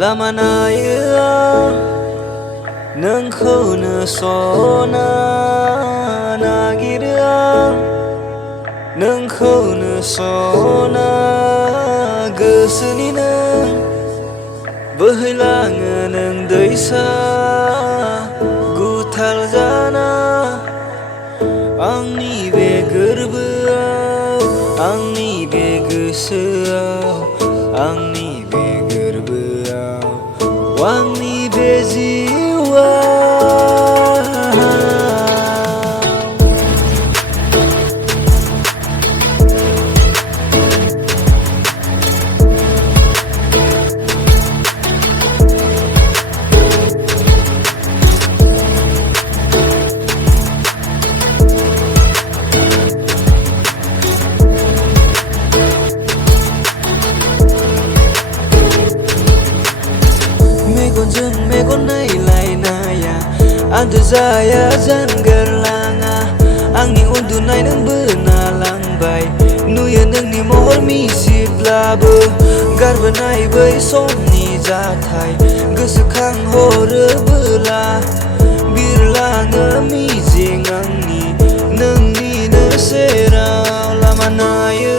लामा नायो आं नोंखौनो सना नागिरो आं नोंखौनो सना गोसोनि नों बोहैलाङो नों दैसा गुथाल जाना आंनि बे गोरबोआव आंनि बे गोसोआव आंनि बे गोरबोआव आंनि बे जिउआव मेगनजों मेगन नायलायनाया आन्दो जाया जानगारलाङा आंनि उन्दुनाय नों बोना लांबाय नुयो नोंनि महर मिसिब्लाबो गारबोनाय बै समनि जाथाय गोसोखांहरोबोला बिरलाङो मिजिं आंनि नोंनिनो सेराव लामा नायो